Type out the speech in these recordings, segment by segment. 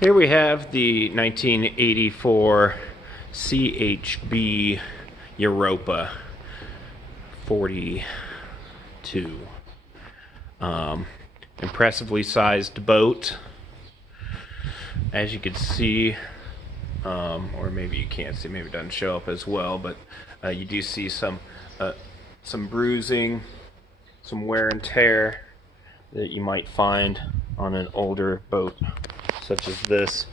Here we have the 1984 Chb Europa 42. Impressively sized boat. As you can see, or maybe you can't see, maybe it doesn't show up as well, but you do see some bruising, some wear and tear that you might find on an older boat such as this.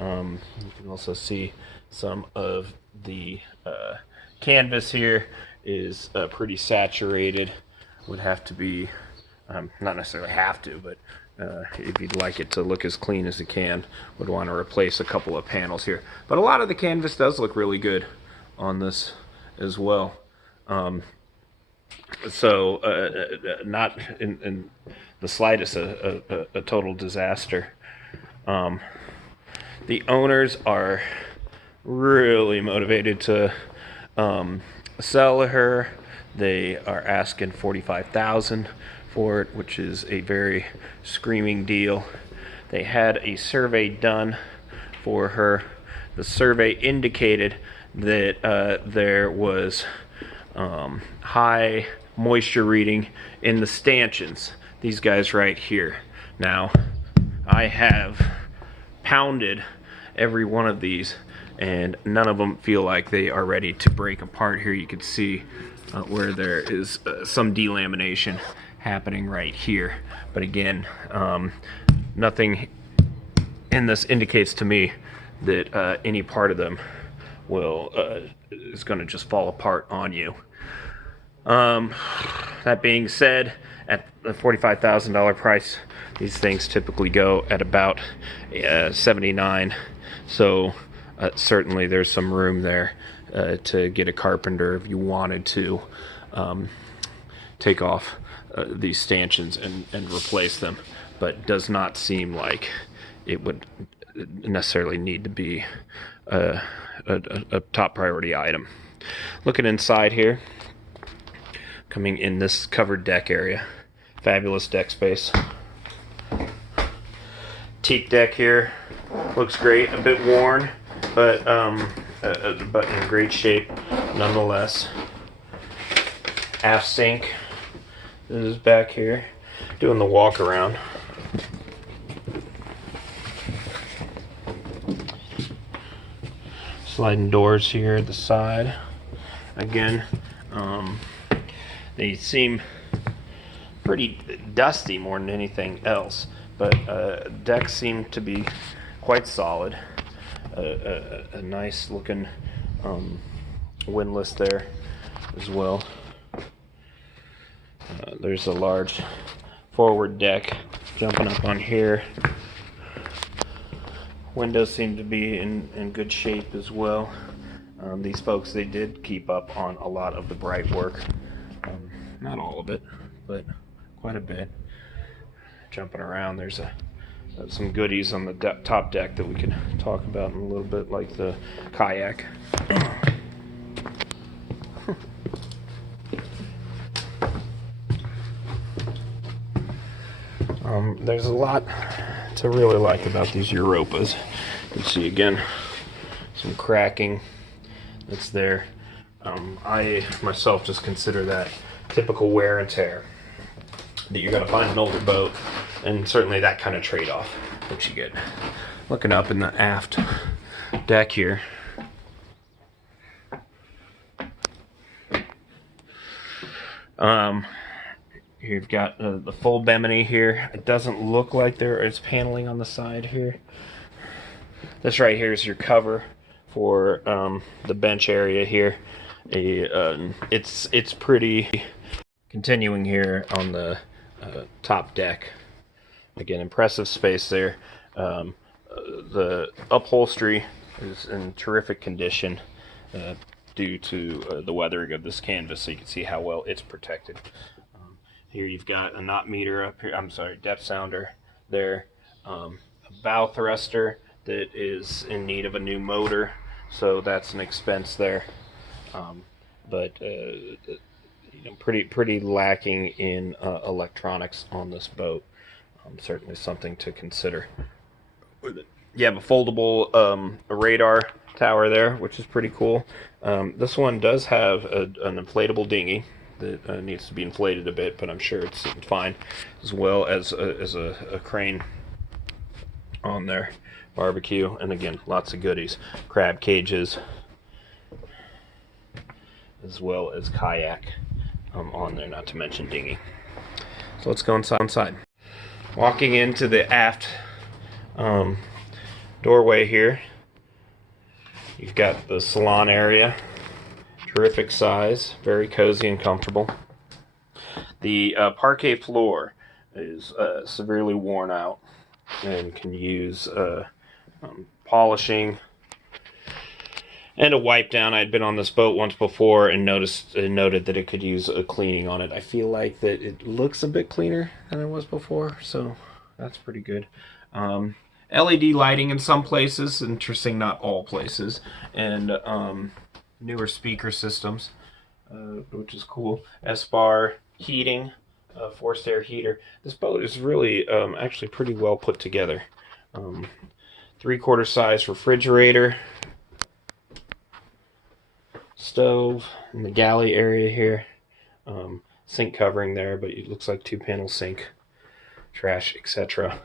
You can also see some of the canvas here is pretty saturated. Would have to be, not necessarily have to, but if you'd like it to look as clean as it can, would want to replace a couple of panels here. But a lot of the canvas does look really good on this as well. Not in the slightest a total disaster. The owners are really motivated to sell her. They are asking $45,000 for it, which is a very screaming deal. They had a survey done for her. The survey indicated that there was high moisture reading in the stanchions. These guys right here. Now, I have pounded every one of these, and none of them feel like they are ready to break apart. Here you can see where there is some delamination happening right here. But again, nothing in this indicates to me that any part of them is going to just fall apart on you. That being said, at the $45,000 price, these things typically go at about $79,000. So certainly there's some room there to get a carpenter if you wanted to take off these stanchions and replace them. But does not seem like it would necessarily need to be a top priority item. Looking inside here, coming in this covered deck area, fabulous deck space. Teak deck here, looks great, a bit worn, but in great shape nonetheless. Aft sink is back here, doing the walk around. Sliding doors here at the side. Again, they seem pretty dusty more than anything else, but decks seem to be quite solid. A nice looking windlass there as well. There's a large forward deck jumping up on here. Windows seem to be in good shape as well. These folks, they did keep up on a lot of the bright work. Not all of it, but quite a bit. Jumping around, there's some goodies on the top deck that we could talk about in a little bit, like the kayak. There's a lot to really like about these Europas. You can see again some cracking that's there. I myself just consider that typical wear and tear that you're going to find in an older boat, and certainly that kind of trade-off that you get. Looking up in the aft deck here, you've got the full bimini here. It doesn't look like there is paneling on the side here. This right here is your cover for the bench area here. It's pretty. Continuing here on the top deck, again, impressive space there. The upholstery is in terrific condition due to the weathering of this canvas, so you can see how well it's protected. Here you've got a knot meter up here, depth sounder there, a bow thruster that is in need of a new motor, so that's an expense there. But pretty lacking in electronics on this boat. Certainly something to consider you have a foldable radar tower there, which is pretty cool. This one does have an inflatable dinghy that needs to be inflated a bit, but I'm sure it's fine, as well as a crane on there, barbecue, and again, lots of goodies, crab cages, as well as kayak on there, not to mention dinghy. So let's go inside. Walking into the aft doorway here, you've got the salon area, terrific size, very cozy and comfortable. The parquet floor is severely worn out and can use polishing and a wipe down. I'd been on this boat once before and noted that it could use a cleaning on it. I feel like that it looks a bit cleaner than it was before, so that's pretty good. LED lighting in some places, interesting, not all places, and newer speaker systems, which is cool. S-bar heating, forced air heater. This boat is really actually pretty well put together. 3/4 size refrigerator, stove in the galley area here, sink covering there, but it looks like 2-panel sink, trash, etc.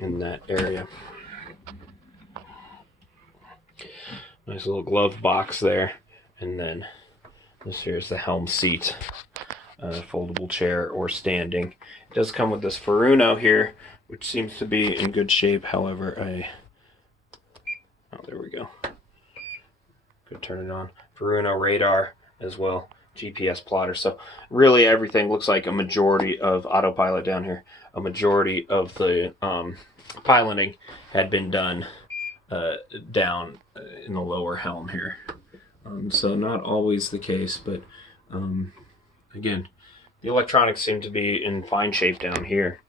in that area. Nice little glove box there, and then this here is the helm seat, foldable chair or standing. It does come with this Furuno here, which seems to be in good shape. However, oh, there we go. Could turn it on. Furuno radar as well, GPS plotter. So really everything looks like a majority of autopilot down here. A majority of the piloting had been done down in the lower helm here. So not always the case, but again, the electronics seem to be in fine shape down here.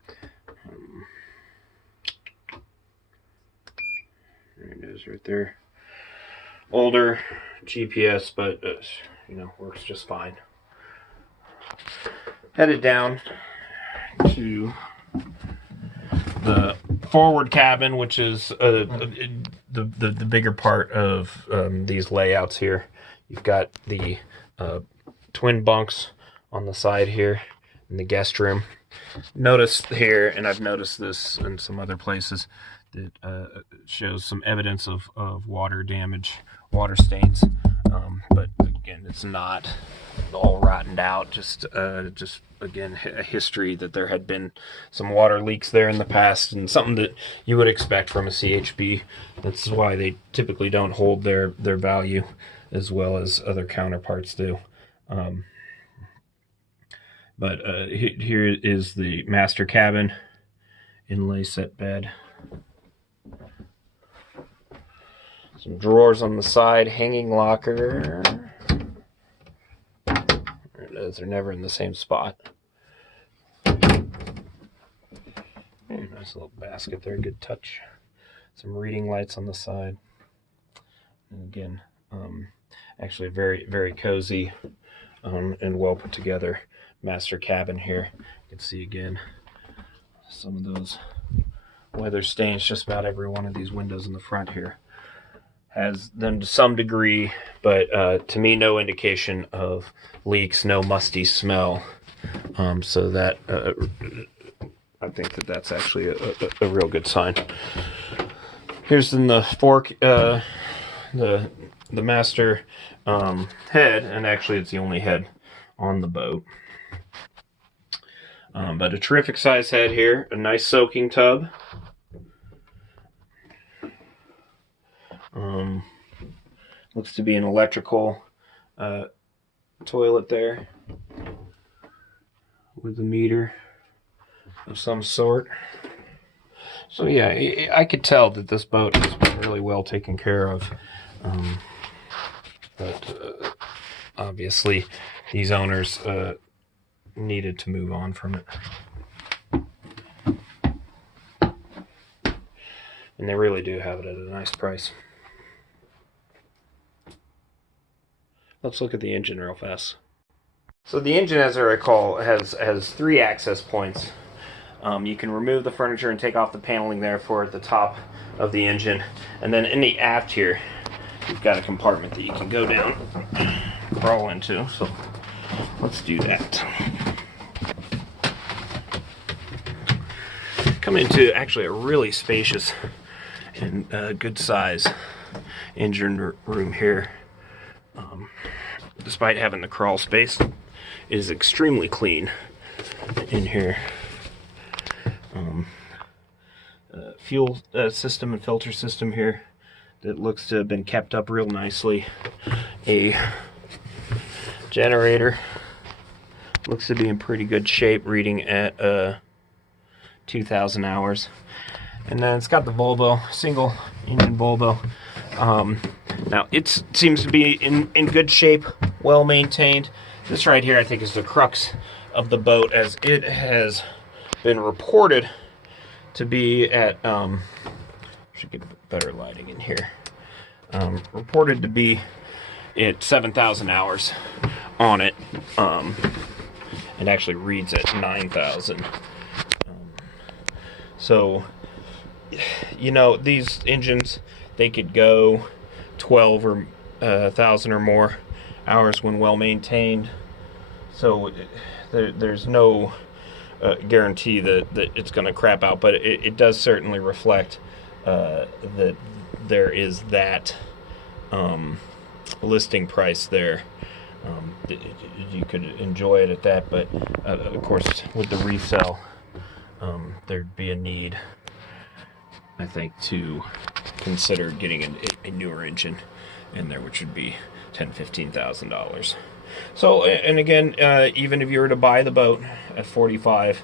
There it is right there. Older GPS, but works just fine. Headed down to the forward cabin, which is the bigger part of these layouts here. You've got the twin bunks on the side here in the guest room. Notice here, and I've noticed this in some other places, that shows some evidence of water damage, water stains, but again, it's not all rotted out. Just again, a history that there had been some water leaks there in the past, and something that you would expect from a CHB. That's why they typically don't hold their value as well as other counterparts do. But here is the master cabin, inlay set bed. Some drawers on the side, hanging locker. There it is, they're never in the same spot. Nice little basket there, good touch. Some reading lights on the side. And again, actually very, very cozy and well put together master cabin here. You can see again some of those weather stains. Just about every one of these windows in the front here has them to some degree, but to me, no indication of leaks, no musty smell. So that I think that's actually a real good sign. Here's in the fork, the master head, and actually it's the only head on the boat. But a terrific size head here, a nice soaking tub. Looks to be an electrical toilet there with a meter of some sort. So yeah, I could tell that this boat is really well taken care of. But obviously these owners needed to move on from it. And they really do have it at a nice price. Let's look at the engine real fast. So the engine, as I recall, has 3 access points. You can remove the furniture and take off the paneling there for the top of the engine. And then in the aft here, you've got a compartment that you can go down, crawl into. So let's do that. Come into actually a really spacious and good size engine room here. Despite having the crawl space, it is extremely clean in here. Fuel system and filter system here that looks to have been kept up real nicely. A generator looks to be in pretty good shape, reading at 2,000 hours. And then it's got the Volvo, single engine Volvo. Now it seems to be in good shape, well maintained. This right here I think is the crux of the boat, as it has been reported to be at should get better lighting in here. Reported to be at 7,000 hours on it. It actually reads at 9,000. So, you know, these engines, they could go 12 or 1,000 or more hours when well maintained. So there's no guarantee that it's going to crap out, but it does certainly reflect that there is that listing price there. You could enjoy it at that, but of course with the resale, there'd be a need, I think, to consider getting a newer engine in there, which would be $10,000–$15,000. So, and again, even if you were to buy the boat at 45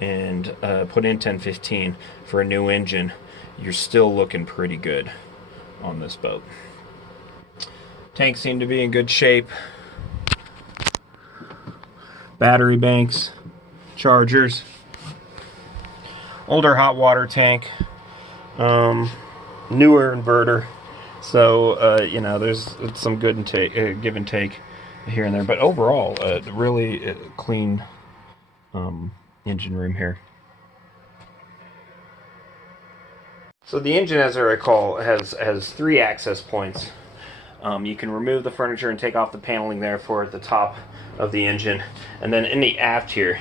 and put in 10-15 for a new engine, you're still looking pretty good on this boat. Tanks seem to be in good shape. Battery banks, chargers, older hot water tank, newer inverter. So you know, there's some good and give and take here and there, but overall, really clean engine room here. So the engine, as I recall, has 3 access points. You can remove the furniture and take off the paneling there for the top of the engine. And then in the aft here,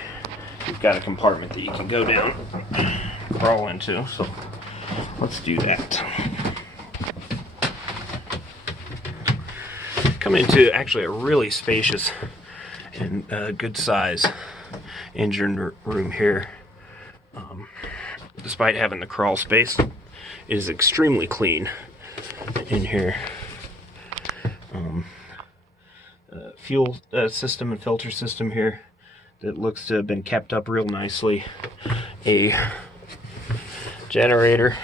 you've got a compartment that you can go down, crawl into. So let's do that. Come into actually a really spacious and good size engine room here. Despite having the crawl space, it is extremely clean in here. Fuel system and filter system here that looks to have been kept up real nicely. A generator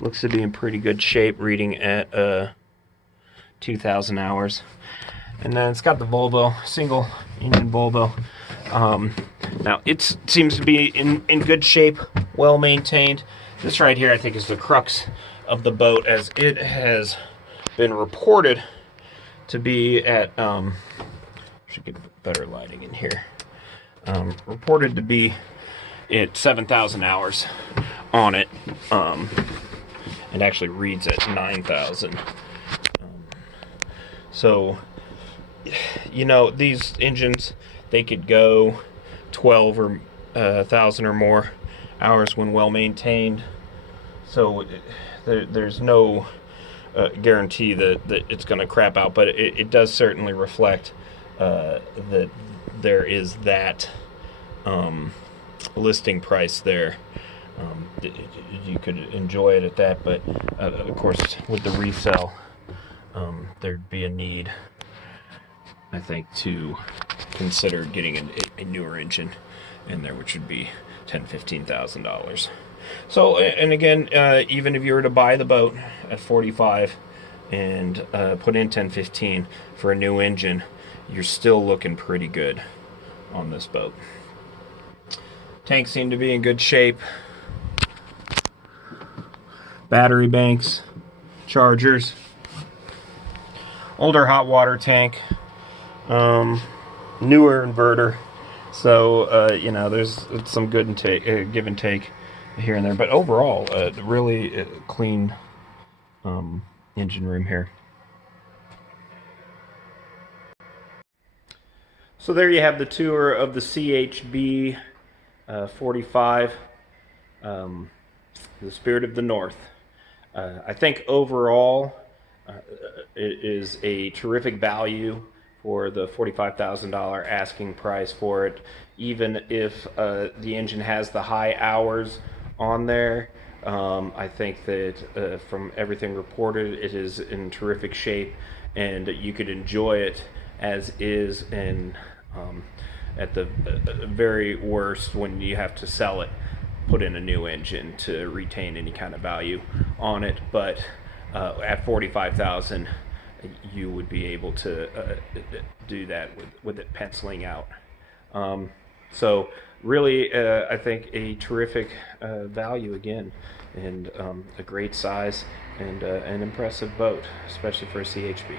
looks to be in pretty good shape, reading at 2,000 hours. And then it's got the Volvo, single engine Volvo. Now it seems to be in good shape, well maintained. This right here I think is the crux of the boat, as it has been reported to be at should get better lighting in here. Reported to be at 7,000 hours on it. It actually reads at 9,000. So, you know, these engines, they could go 12 or 1,000 or more hours when well maintained. So there's no guarantee that it's going to crap out, but it does certainly reflect that there is that listing price there. You could enjoy it at that, but of course with the resale, there'd be a need, I think, to consider getting a newer engine in there, which would be $10,000–$15,000. So, and again, even if you were to buy the boat at 45 and put in 10-15 for a new engine, you're still looking pretty good on this boat. Tanks seem to be in good shape. Battery banks, chargers, older hot water tank, newer inverter. So you know, there's some good and give and take here and there, but overall, really clean engine room here. So there you have the tour of the Chb 45, the Spirit of the North. I think overall it is a terrific value for the $45,000 asking price for it, even if the engine has the high hours on there. I think that from everything reported, it is in terrific shape, and you could enjoy it as is. And at the very worst, when you have to sell it, put in a new engine to retain any kind of value on it. But at 45,000, you would be able to do that with it penciling out. So really, I think a terrific value again, and a great size, and an impressive boat, especially for a CHB.